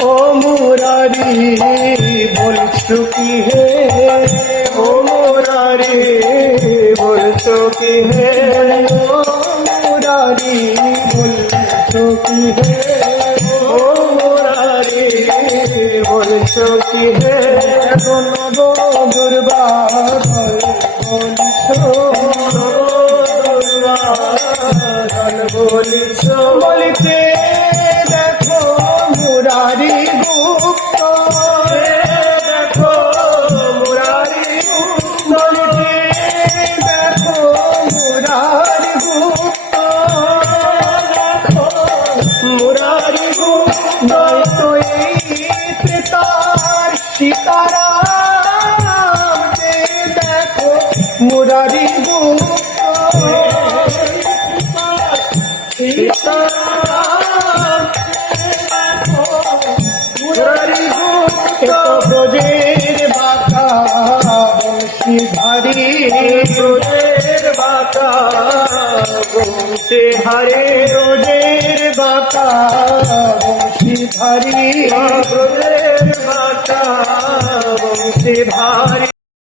ओ मुरारी बोलছো কি হে ओ मुरारी बोलছো কি হে ओ मुरारी बोलছো কি হে ओ मुरारी बोलছো কি হে নব দুর্বার বলছো বলছো বলতে দেখো মুরারি গুপ্ত দেখো মুরারি বলতে দেখো মুরারি গুপ্ত দেখো মুরারি গুপ্ত তো এই ত্রিতার শিকারা দেখো মুরারি গুপ্ত মুরারি গুপ্ত ব্রজের বাঁকা বংশীধারী ব্রজের বাঁকা বংশীধারী ব্রজের বাঁকা বংশীধারী ব্রজের বাঁকা বংশীধারী